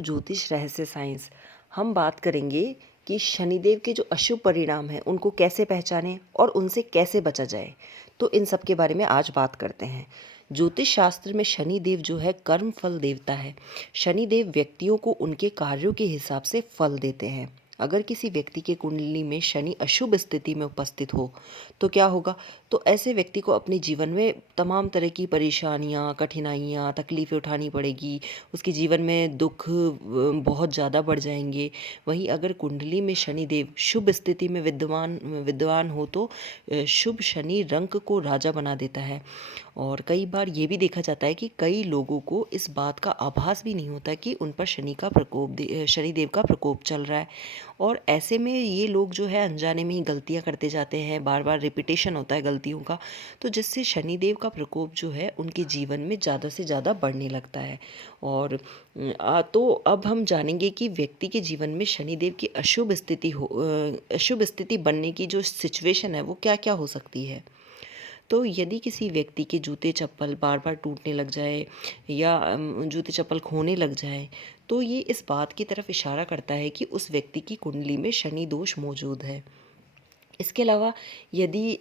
To ज्योतिष रहस्य science. हम बात करेंगे कि शनिदेव के जो अशुभ परिणाम हैं उनको कैसे पहचानें और उनसे कैसे बचा जाए। तो इन सब के बारे में आज बात करते हैं। ज्योतिष शास्त्र में शनिदेव जो है कर्म फल देवता है। शनिदेव व्यक्तियों को उनके कार्यों के हिसाब से फल देते हैं। अगर किसी व्यक्ति के कुंडली में शनि अशुभ स्थिति में उपस्थित हो तो क्या होगा? तो ऐसे व्यक्ति को अपने जीवन में तमाम तरह की परेशानियां, कठिनाइयां, तकलीफ़ें उठानी पड़ेगी। उसके जीवन में दुख बहुत ज़्यादा बढ़ जाएंगे। वहीं अगर कुंडली में शनिदेव शुभ स्थिति में विद्यमान विद्वान हो तो शुभ शनि रंक को राजा बना देता है। और कई बार ये भी देखा जाता है कि कई लोगों को इस बात का आभास भी नहीं होता कि उन पर शनिदेव का प्रकोप चल रहा है। और ऐसे में ये लोग जो है अनजाने में ही गलतियां करते जाते हैं, बार बार रिपीटेशन होता है गलतियों का। तो जिससे शनिदेव का प्रकोप जो है उनके जीवन में ज़्यादा से ज़्यादा बढ़ने लगता है। और तो अब हम जानेंगे कि व्यक्ति के जीवन में शनिदेव की अशुभ स्थिति बनने की जो सिचुएशन है वो क्या क्या हो सकती है। तो यदि किसी व्यक्ति के जूते चप्पल बार बार टूटने लग जाए या जूते चप्पल खोने लग जाए तो ये इस बात की तरफ इशारा करता है कि उस व्यक्ति की कुंडली में शनि दोष मौजूद है। इसके अलावा यदि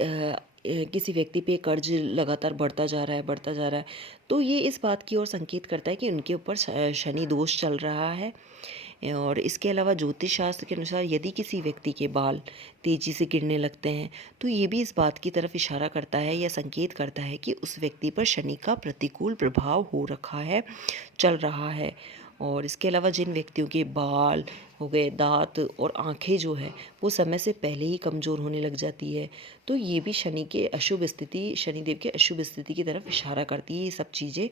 किसी व्यक्ति पे कर्ज लगातार बढ़ता जा रहा है तो ये इस बात की ओर संकेत करता है कि उनके ऊपर शनि दोष चल रहा है। और इसके अलावा ज्योतिष शास्त्र के अनुसार यदि किसी व्यक्ति के बाल तेजी से गिरने लगते हैं तो ये भी इस बात की तरफ इशारा करता है या संकेत करता है कि उस व्यक्ति पर शनि का प्रतिकूल प्रभाव हो रखा है, चल रहा है। और इसके अलावा जिन व्यक्तियों के बाल हो गए, दांत और आंखें जो है वो समय से पहले ही कमज़ोर होने लग जाती है तो ये भी शनिदेव के अशुभ स्थिति की तरफ इशारा करती है ये सब चीज़ें।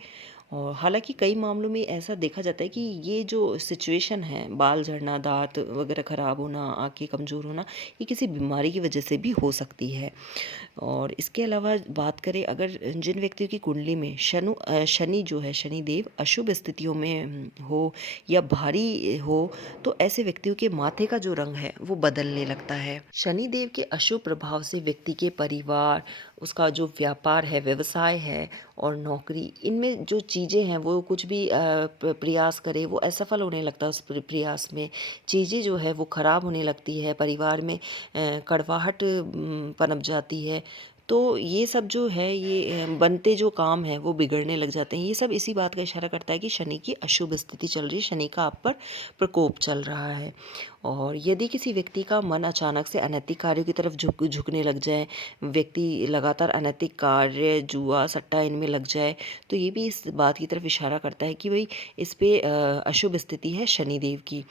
और हालांकि कई मामलों में ऐसा देखा जाता है कि ये जो सिचुएशन है, बाल झड़ना, दांत वगैरह खराब होना, आंखें कमज़ोर होना, ये किसी बीमारी की वजह से भी हो सकती है। और इसके अलावा बात करें अगर जिन व्यक्तियों की कुंडली में शनि जो है शनिदेव अशुभ स्थितियों में हो या भारी हो तो ऐसे व्यक्तियों के माथे का जो रंग है वो बदलने लगता है। शनिदेव के अशुभ प्रभाव से व्यक्ति के परिवार, उसका जो व्यापार है, व्यवसाय है और नौकरी, इनमें जो चीज़ें हैं वो कुछ भी प्रयास करे वो असफल होने लगता है। उस प्रयास में चीज़ें जो है वो ख़राब होने लगती है, परिवार में कड़वाहट पनप जाती है। तो ये सब जो है ये बनते जो काम है वो बिगड़ने लग जाते हैं। ये सब इसी बात का इशारा करता है कि शनि की अशुभ स्थिति चल रही है, शनि का आप पर प्रकोप चल रहा है। और यदि किसी व्यक्ति का मन अचानक से अनैतिक कार्यों की तरफ झुकने लग जाए, व्यक्ति लगातार अनैतिक कार्य, जुआ, सट्टा इनमें लग जाए तो ये भी इस बात की तरफ इशारा करता है कि भाई इस पे अशुभ स्थिति है शनिदेव की।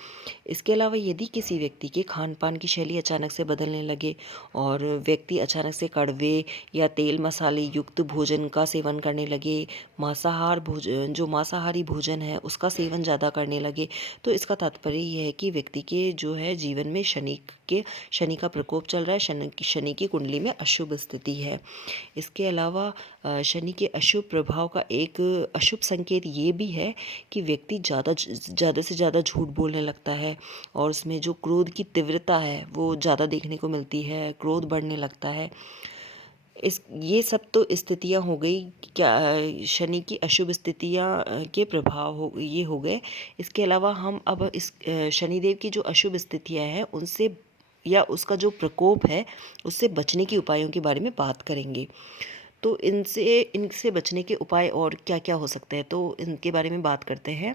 इसके अलावा यदि किसी व्यक्ति के खान पान की शैली अचानक से बदलने लगे और व्यक्ति अचानक से कड़वे या तेल मसाले युक्त भोजन का सेवन करने लगे, मांसाहारी भोजन है उसका सेवन ज़्यादा करने लगे तो इसका तात्पर्य ये है कि व्यक्ति के जो है जीवन में शनि का प्रकोप चल रहा है, शनि की कुंडली में अशुभ स्थिति है। इसके अलावा शनि के अशुभ प्रभाव का एक अशुभ संकेत ये भी है कि व्यक्ति ज़्यादा से ज़्यादा झूठ बोलने लगता है और उसमें जो क्रोध की तीव्रता है वो ज़्यादा देखने को मिलती है, क्रोध बढ़ने लगता है। ये सब तो स्थितियाँ हो गई क्या, शनि की अशुभ स्थितियाँ के प्रभाव हो गए। इसके अलावा हम अब इस शनिदेव की जो अशुभ स्थितियाँ हैं उनसे या उसका जो प्रकोप है उससे बचने के उपायों के बारे में बात करेंगे। तो इनसे बचने के उपाय और क्या क्या हो सकते हैं तो इनके बारे में बात करते हैं।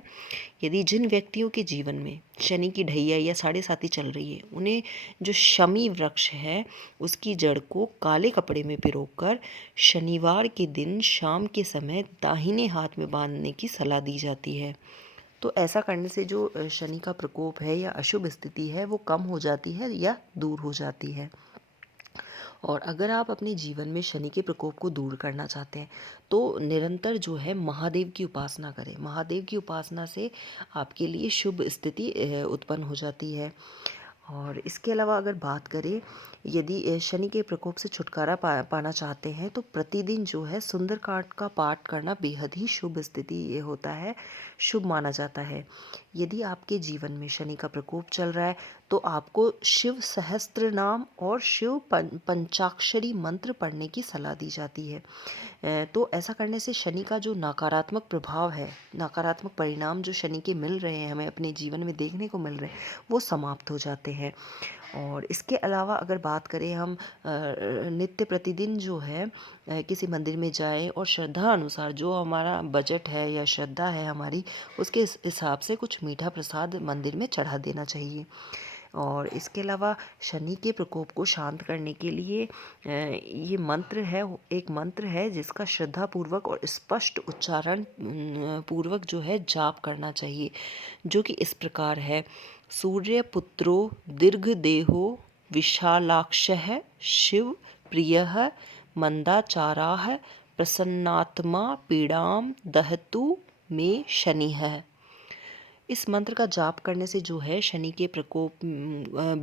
यदि जिन व्यक्तियों के जीवन में शनि की ढैया या साढ़े साती चल रही है उन्हें जो शमी वृक्ष है उसकी जड़ को काले कपड़े में पिरोकर शनिवार के दिन शाम के समय दाहिने हाथ में बांधने की सलाह दी जाती है। तो ऐसा करने से जो शनि का प्रकोप है या अशुभ स्थिति है वो कम हो जाती है या दूर हो जाती है। और अगर आप अपने जीवन में शनि के प्रकोप को दूर करना चाहते हैं तो निरंतर जो है महादेव की उपासना करें। महादेव की उपासना से आपके लिए शुभ स्थिति उत्पन्न हो जाती है। और इसके अलावा अगर बात करें यदि शनि के प्रकोप से छुटकारा पाना चाहते हैं तो प्रतिदिन जो है सुंदरकांड का पाठ करना बेहद ही शुभ स्थिति ये होता है, शुभ माना जाता है। यदि आपके जीवन में शनि का प्रकोप चल रहा है तो आपको शिव सहस्त्र नाम और शिव पंचाक्षरी मंत्र पढ़ने की सलाह दी जाती है। तो ऐसा करने से शनि का जो नकारात्मक प्रभाव है, नकारात्मक परिणाम जो शनि के मिल रहे हैं, हमें अपने जीवन में देखने को मिल रहे हैं, वो समाप्त हो जाते हैं। और इसके अलावा अगर बात करें हम नित्य प्रतिदिन जो है किसी मंदिर में जाएं और श्रद्धा अनुसार जो हमारा बजट है या श्रद्धा है हमारी, उसके हिसाब से कुछ मीठा प्रसाद मंदिर में चढ़ा देना चाहिए। और इसके अलावा शनि के प्रकोप को शांत करने के लिए ये मंत्र है, एक मंत्र है जिसका श्रद्धापूर्वक और स्पष्ट उच्चारण पूर्वक जो है जाप करना चाहिए, जो कि इस प्रकार है। सूर्यपुत्रो दीर्घदेहो विशालाक्षः शिव प्रियः मंदाचाराः प्रसन्नात्मा पीड़ां दहतु मे शनिः। इस मंत्र का जाप करने से जो है शनि के प्रकोप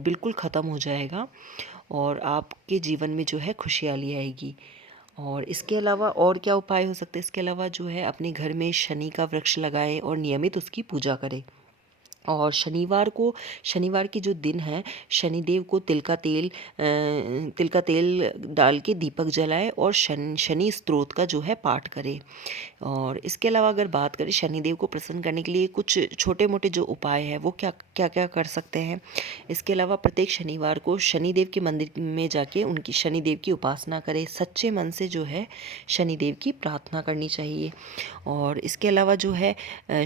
बिल्कुल ख़त्म हो जाएगा और आपके जीवन में जो है खुशहाली आएगी। और इसके अलावा और क्या उपाय हो सकते हैं? इसके अलावा जो है अपने घर में शनि का वृक्ष लगाएं और नियमित उसकी पूजा करें। और शनिवार के जो दिन है, शनिदेव को तिल का तेल डाल के दीपक जलाएं और शनि स्तोत्र का जो है पाठ करें। और इसके अलावा अगर बात करें शनिदेव को प्रसन्न करने के लिए कुछ छोटे मोटे जो उपाय हैं वो क्या क्या क्या कर सकते हैं। इसके अलावा प्रत्येक शनिवार को शनिदेव के मंदिर में जाके उनकी शनिदेव की उपासना करें, सच्चे मन से जो है शनिदेव की प्रार्थना करनी चाहिए। और इसके अलावा जो है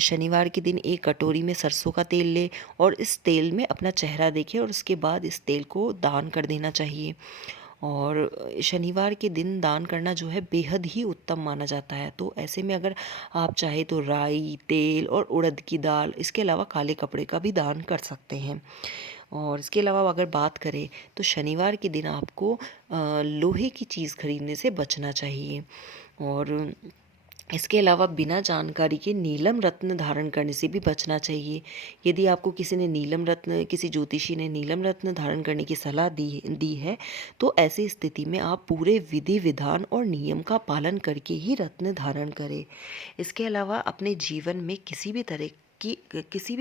शनिवार के दिन एक कटोरी में सरसों का तेल ले और इस तेल में अपना चेहरा देखें और उसके बाद इस तेल को दान कर देना चाहिए। और शनिवार के दिन दान करना जो है बेहद ही उत्तम माना जाता है। तो ऐसे में अगर आप चाहे तो राई तेल और उड़द की दाल, इसके अलावा काले कपड़े का भी दान कर सकते हैं। और इसके अलावा अगर बात करें तो शनिवार के दिन आपको लोहे की चीज़ खरीदने से बचना चाहिए। और इसके अलावा बिना जानकारी के नीलम रत्न धारण करने से भी बचना चाहिए। यदि आपको किसी ज्योतिषी ने नीलम रत्न धारण करने की सलाह दी है तो ऐसी स्थिति में आप पूरे विधि विधान और नियम का पालन करके ही रत्न धारण करें। इसके अलावा अपने जीवन में किसी भी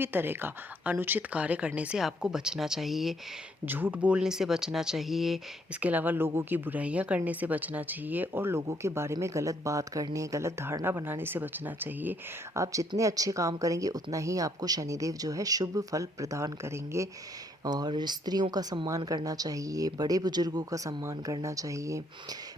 तरह का अनुचित कार्य करने से आपको बचना चाहिए। झूठ बोलने से बचना चाहिए। इसके अलावा लोगों की बुराइयां करने से बचना चाहिए और लोगों के बारे में गलत बात करने, गलत धारणा बनाने से बचना चाहिए। आप जितने अच्छे काम करेंगे उतना ही आपको शनिदेव जो है शुभ फल प्रदान करेंगे। और स्त्रियों का सम्मान करना चाहिए, बड़े बुजुर्गों का सम्मान करना चाहिए,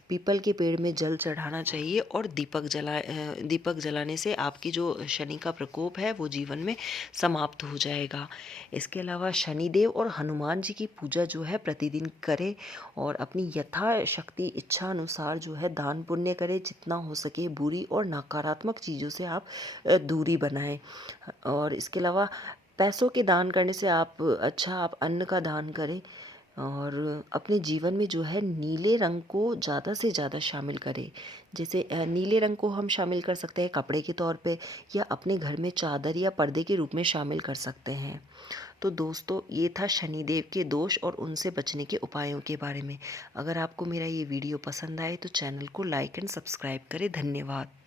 पीपल के पेड़ में जल चढ़ाना चाहिए और दीपक जलाने से आपकी जो शनि का प्रकोप है वो जीवन में समाप्त हो जाएगा। इसके अलावा शनिदेव और हनुमान जी की पूजा जो है प्रतिदिन करें और अपनी यथाशक्ति इच्छा अनुसार जो है दान पुण्य करें। जितना हो सके बुरी और नकारात्मक चीज़ों से आप दूरी बनाएं। और इसके अलावा पैसों के दान करने से आप अन्न का दान करें। और अपने जीवन में जो है नीले रंग को ज़्यादा से ज़्यादा शामिल करें। जैसे नीले रंग को हम शामिल कर सकते हैं कपड़े के तौर पे या अपने घर में चादर या पर्दे के रूप में शामिल कर सकते हैं। तो दोस्तों ये था शनिदेव के दोष और उनसे बचने के उपायों के बारे में। अगर आपको मेरा ये वीडियो पसंद आए तो चैनल को लाइक एंड सब्सक्राइब करें। धन्यवाद।